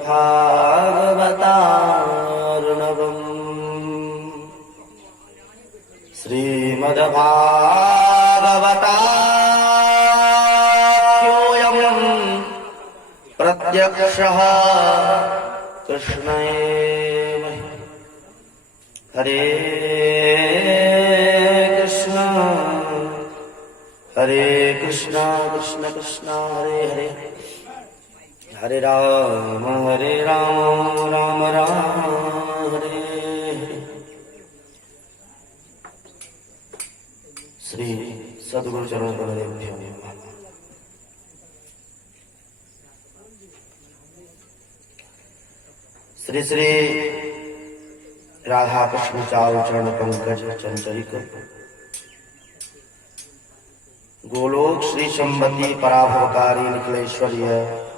श्रीमद्भागवतार्णवम् श्रीमद्भागवताख्योऽयं प्रत्यक्षः कृष्ण एव। हरे कृष्ण कृष्ण कृष्ण हरे हरे, हरे राम राम राम हरे हरे। श्री सद्गुरु चरण कमलेभ्यो नमः। श्री श्री राधा कृष्ण चारु चरण पंकज चंचलिक गोलोक श्री संबती पराभवकारी निखिलेश्वर्य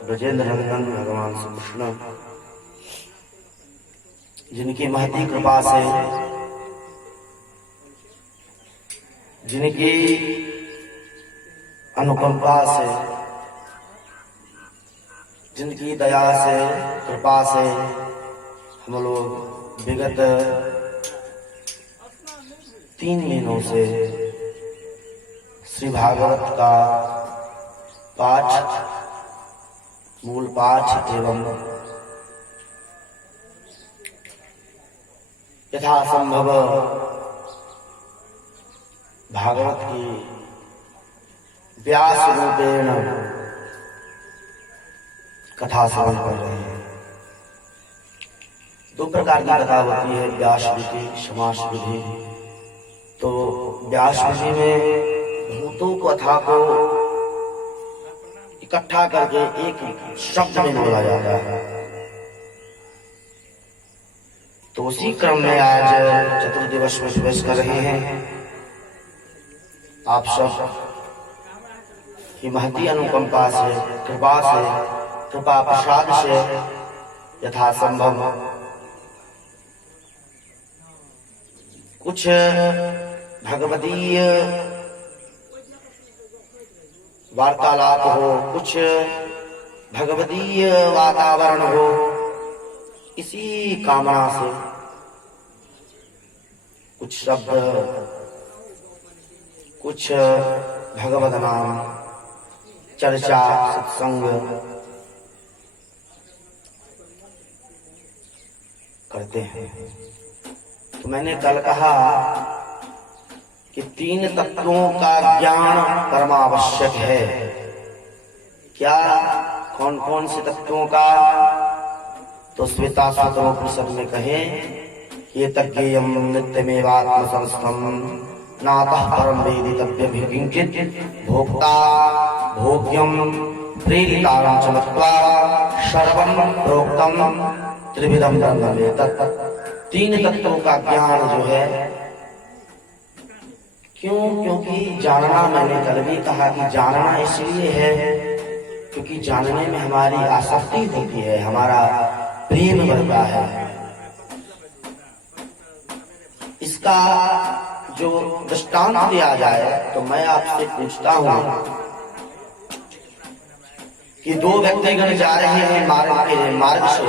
ब्रजेंद्र नंदन भगवान श्री कृष्ण, जिनकी महती कृपा से, जिनकी अनुकंपा से, जिनकी दया से, कृपा से हम लोग विगत 3 महीनों से श्री भागवत का पाठ, मूल पाठ एवं यथासंभव भागवत की व्यास रूपेण कथा श्रवण कर रहे हैं। 2 प्रकार की कथा होती है, व्यास विधि, समास विधि। तो व्यास विधि में भूतों कथा को इकट्ठा करके एक शब्द में बोला जाता है। तो उसी क्रम में आज चतुर्दिवस में प्रवेश कर रहे हैं। आप सब की महती अनुकंपा से, कृपा से, कृपा प्रसाद से यथासंभव कुछ भगवदीय वार्तालाप हो, कुछ भगवदीय वातावरण हो, इसी कामना से कुछ शब्द, कुछ भगवद नाम, चर्चा, सत्संग करते हैं। तो मैंने कल कहा कि 3 तत्वों का ज्ञान परमावश्यक है। क्या, कौन कौन से तत्वों का? तो श्वेताश्वतरोपनिषद में कहे ये तज्ञेयं नित्यमेवात्म संस्थम नातः परम वेदितव्यं किंचित् भोक्ता भोग्यं प्रेरितारं च मत्वा सर्वं प्रोक्तं त्रिविधं ब्रह्मवेत्तत्। 3 तत्वों का ज्ञान जो है, क्योंकि जानना, मैंने कल भी कहा कि जानना इसलिए है क्योंकि जानने में हमारी आसक्ति होती है, हमारा प्रेम बढ़ता है। इसका जो दृष्टांत दिया जाए तो मैं आपसे पूछता हूं कि 2 व्यक्तिगण जा रहे हैं मार्ग से,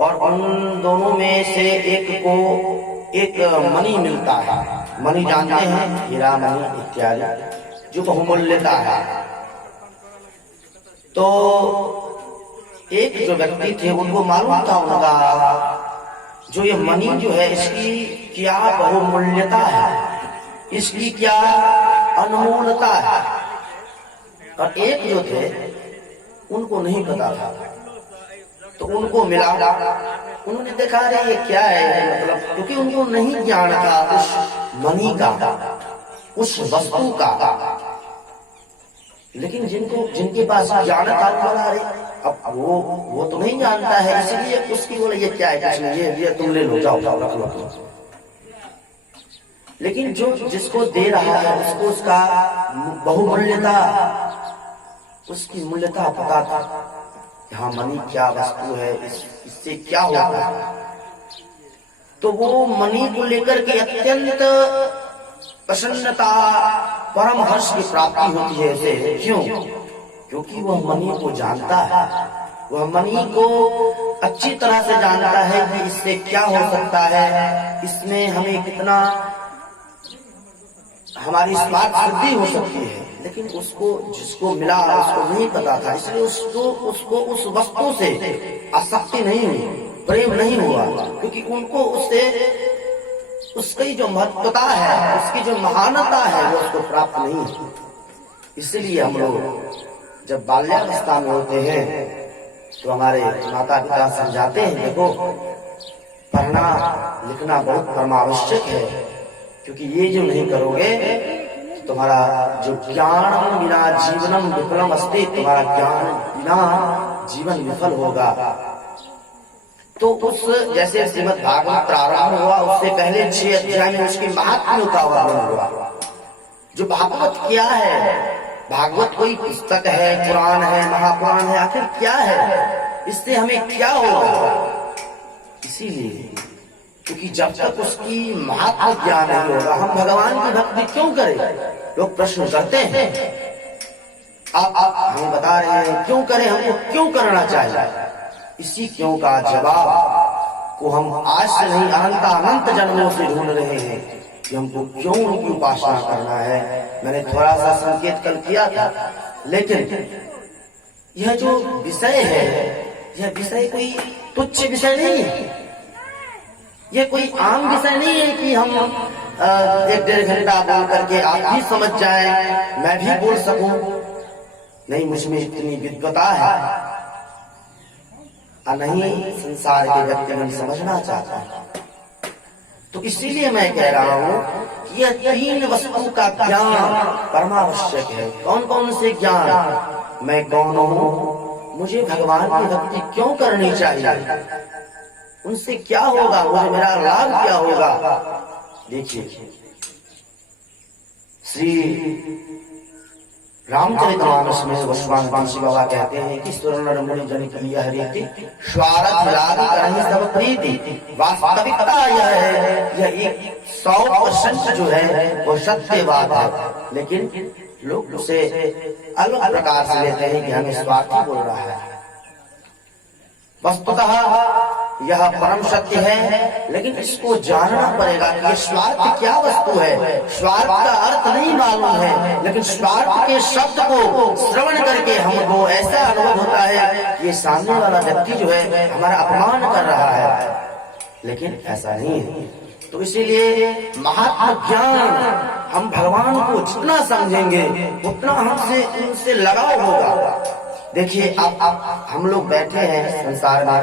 और उन दोनों में से एक को एक मणि मिलता है। मणि जानते हैं, हीरा मणि इत्यादि, जो बहुमूल्यता है। तो एक जो व्यक्ति थे उनको मालूम था, उनका जो ये मणि जो है इसकी क्या बहुमूल्यता है, इसकी क्या अनमोलता है। और एक जो थे उनको नहीं पता था, तो उनको मिला। उन्होंने देखा रे ये क्या है, मतलब क्योंकि उनको नहीं ज्ञान था उस मणि का, उस वस्तु का। लेकिन जिनके पास ज्ञान था बोला अरे अब वो तो नहीं जानता है, इसलिए उसकी बोले ये क्या है, कुछ नहीं, ये तुम ले लो, जाओ रख लो। लेकिन जो जिसको दे रहा है उसको उसका बहुमूल्यता, उसकी मूल्यता पता था। हाँ, मणि क्या वस्तु है, इससे क्या होता है। तो वो मणि को लेकर के अत्यंत प्रसन्नता, परम हर्ष की प्राप्ति होती है। ऐसे क्यों? क्योंकि वह मणि को जानता है वह मणि को अच्छी तरह से जानता है कि इससे क्या हो सकता है, इसमें हमें कितना हमारी स्वार्थ सिद्धि हो सकती है, लेकिन उसको जिसको मिला उसको नहीं पता था, इसलिए उसको उस वस्तु से आसक्ति नहीं हुई, प्रेम नहीं हुआ, क्योंकि उनको उससे उसकी जो महत्वता है, उसकी जो महानता है वो उसको प्राप्त नहीं है। इसलिए हम लोग जब बाल्यावस्था में होते हैं तो हमारे माता पिता समझाते हैं, देखो पढ़ना लिखना बहुत परमावश्यक है, क्योंकि ये जो नहीं करोगे तुम्हारा जो ज्ञान बिना जीवनम विफलम अस्ति, तुम्हारा ज्ञान बिना जीवन विफल होगा। तो उस जैसे श्रीमद् भागवत प्रारंभ हुआ उससे पहले 6 अध्याय में उसकी महात्म्य का वर्णन हुआ। जो भागवत क्या है, भागवत कोई पुस्तक है, पुराण है, महापुराण है, आखिर क्या है, इससे हमें क्या होगा? इसीलिए क्योंकि जब तक उसकी महात्म ज्ञान नहीं होगा हम भगवान की भक्ति क्यों करें? लोग प्रश्न करते हैं, आप हमें बता रहे हैं क्यों करें, हमको क्यों करना चाहिए? इसी क्यों का जवाब को हम आज से नहीं अनंत जन्मों से ढूंढ रहे हैं कि हमको क्यों उनकी उपासना करना है। मैंने थोड़ा सा संकेत कल किया था, लेकिन यह जो विषय है, यह विषय कोई तुच्छ विषय नहीं है, यह कोई आम विषय नहीं है कि हम 1-1.5 घंटा बोल करके आप भी समझ जाएं, मैं भी बोल सकूं। नहीं, मुझमें इतनी विद्वता है नहीं संसार के व्यक्ति में समझना चाहता है। तो इसीलिए मैं कह रहा हूं कि यह 3 वस्तु का ज्ञान परमावश्यक है। कौन कौन से ज्ञान? मैं कौन हूं, मुझे भगवान की भक्ति क्यों करनी चाहिए, उनसे क्या होगा, मुझे मेरा लाभ क्या होगा। देखिए श्री रामचरितमानस में गोस्वामी तुलसी बाबा कहते हैं कि सुरनर मुनि जन की यह रीति, स्वार्थ लाभ करही सब प्रीति। वास्तविकता यह है, यह 100% जो है वो सत्य बात है, लेकिन लोग उसे अलग प्रकार से लेते हैं कि हमें स्वार्थी बोल रहा है। वस्तुतः यह परम सत्य है, लेकिन इसको जानना पड़ेगा कि स्वार्थ क्या वस्तु है। स्वार्थ का अर्थ नहीं मालूम है, लेकिन स्वार्थ के शब्द को श्रवण करके हमको ऐसा अनुभव होता है कि ये सामने वाला व्यक्ति जो है हमारा अपमान कर रहा है, लेकिन ऐसा नहीं है। तो इसीलिए महात्मा ज्ञान, हम भगवान को जितना समझेंगे उतना हमसे उनसे लगाव होगा। देखिए आप हम लोग बैठे हैं संसार में,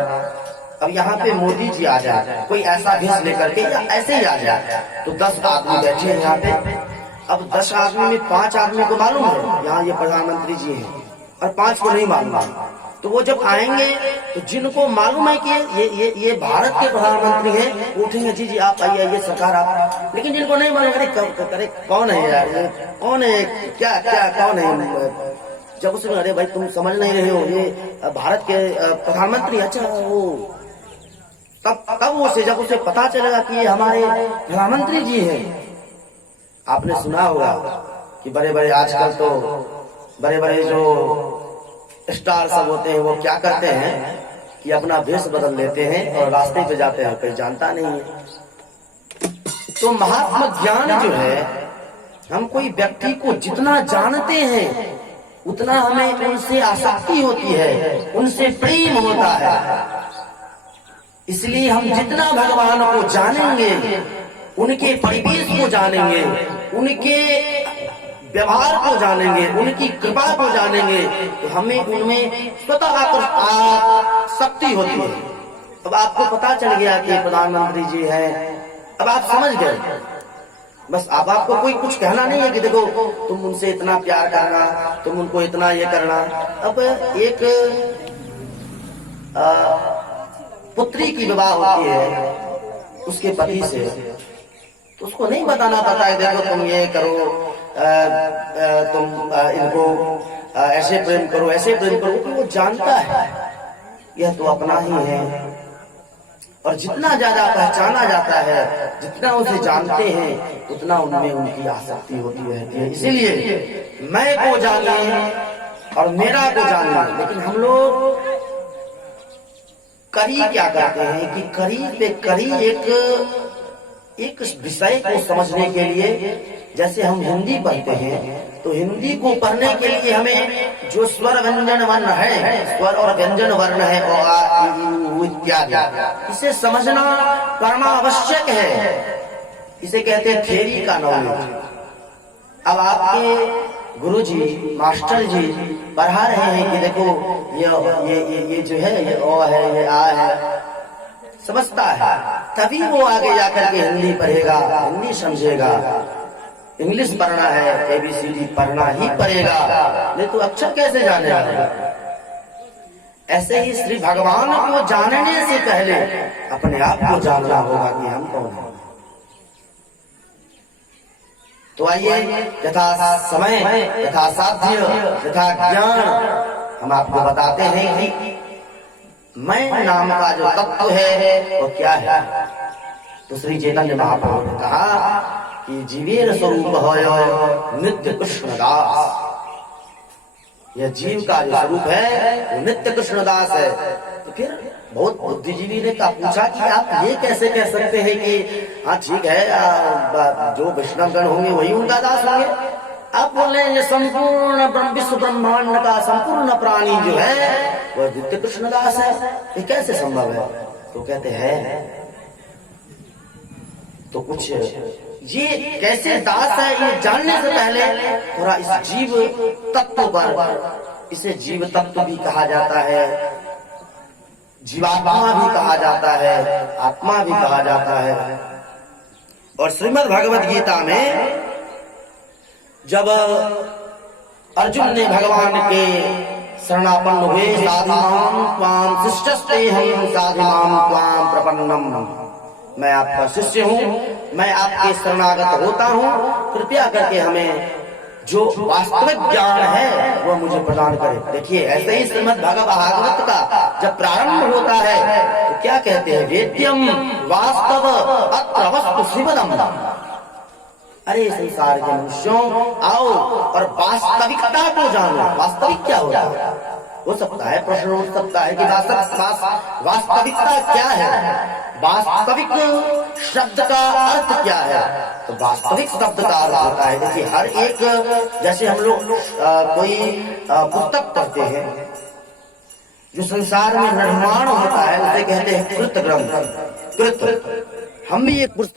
अब यहाँ पे मोदी जी आ जाए, कोई ऐसा भेष लेकर के या ऐसे ही आ जाए, तो 10 आदमी बैठे हैं यहाँ पे। अब 10 आदमी में 5 आदमी को मालूम है यहाँ ये प्रधानमंत्री जी हैं और 5 को नहीं मालूम है। तो वो जब आएंगे तो जिनको मालूम है कि ये भारत के प्रधानमंत्री हैं, उठेंगे, जी जी आप आइए, ये सरकार आप। लेकिन जिनको नहीं मालूम, अरे कौन है यार, कौन है, क्या क्या कौन है, जब उसमें अरे भाई तुम समझ नहीं रहे हो, ये भारत के प्रधानमंत्री, अच्छा वो तब वो से जब उसे पता चलेगा कि ये हमारे प्रधानमंत्री जी हैं। आपने सुना होगा कि बड़े बड़े आजकल तो बड़े बड़े जो स्टार सब होते हैं वो क्या करते हैं कि अपना भेष बदल लेते हैं और रास्ते पे जाते हैं, कोई जानता नहीं है। तो महात्मा ज्ञान जो है, हम कोई व्यक्ति को जितना जानते हैं उतना हमें उनसे आसक्ति होती है, उनसे प्रेम होता है। इसलिए हम जितना भगवान को जानेंगे, उनके परिवेश को जानेंगे, उनके व्यवहार को जानेंगे, उनकी कृपा को जानेंगे, तो हमें उनमें स्वतः आसक्ति होती है। अब आपको पता चल गया कि प्रधानमंत्री जी हैं, अब आप समझ गए, बस अब आपको कोई कुछ कहना नहीं है कि देखो तुम उनसे इतना प्यार करना, तुम उनको इतना ये करना। अब एक पुत्री की विवाह होती है उसके पति से, तो उसको नहीं बताना पड़ता है देखो तुम ये करो, तुम इनको ऐसे प्रेम करो, ऐसे प्रेम करो, तो वो जानता है यह तो अपना ही है। और जितना ज्यादा पहचाना जाता है, जितना उसे जानते हैं, उतना उनमें उनकी आसक्ति होती रहती है। इसीलिए मैं को जानिए और मेरा को जानिए, लेकिन हम लोग करी क्या करते हैं कि करी पे करी एक विषय को समझने के लिए, जैसे हम हिंदी पढ़ते हैं तो हिंदी को पढ़ने के लिए हमें जो स्वर व्यंजन वर्ण है, स्वर और व्यंजन वर्ण है और आ इ ऊ इत्यादि, इसे समझना पढ़ना आवश्यक है। इसे कहते हैं थ्योरी का नॉलेज। अब आपके गुरुजी मास्टर जी पढ़ा रहे हैं कि देखो ये जो है ये ओ है, ये आ है, समझता है, तभी वो आगे जाकर के हिंदी पढ़ेगा, हिंदी समझेगा। इंग्लिश पढ़ना है, ABCD पढ़ना ही पड़ेगा, नहीं तो अक्षर कैसे जानेगा। ऐसे ही श्री भगवान को जानने से पहले अपने आप को जानना होगा कि हम कौन हैं। तो आइए यथा समय, यथा साध्य, यथा ज्ञान हम आपको बताते हैं कि मैं नाम का जो तत्व है वो क्या है। तो श्री चैतन्य महाप्रभु ने कहा कि जीवेर स्वरूप है नित्य कृष्णदास। यह जीव का जो स्वरूप है वो नित्य कृष्णदास है। तो फिर बहुत बुद्धिजीवी ने पूछा कि आप ये कैसे कह सकते हैं कि हाँ ठीक है, जो वैष्णवगण होंगे वही उनका दास होंगे। आप बोल रहे हैं ये संपूर्ण विश्व ब्रह्मांड का संपूर्ण प्राणी जो है वह नित्य कृष्णदास है, ये कैसे संभव है। तो कहते हैं तो कुछ ये कैसे दास है ये जानने से पहले थोड़ा इस जीव तत्व पर, इसे जीव तत्व भी कहा जाता है, जीवात्मा भी कहा जाता है, आत्मा भी कहा जाता है। और श्रीमद् भगवद गीता में जब अर्जुन ने भगवान के शरणापन्न हुए, साधुमाम त्वाम शिष्यस्तेहं साधुमाम त्वाम प्रपन्नम, मैं आपका शिष्य हूँ, मैं आपके शरणागत होता हूँ, कृपया करके हमें जो वास्तविक ज्ञान है वो मुझे प्रदान करे। देखिए ऐसे ही श्रीमद् भागवत का जब प्रारंभ होता है तो क्या कहते हैं, वेद्यम वास्तव अत्र वस्तु शिवदम। अरे संसार के मनुष्यों आओ और वास्तविकता को जानो। वास्तविक क्या होता है, हो सकता है प्रश्न उठ सकता है कि वास्तविकता क्या है, वास्तविक शब्द का अर्थ क्या है। तो वास्तविक शब्द का अर्थ होता है, देखिए हर एक, जैसे हम लोग कोई पुस्तक पढ़ते हैं जो संसार में निर्माण होता है उसे कहते हैं कृत ग्रंथ। कृत, हम भी एक पुस्तक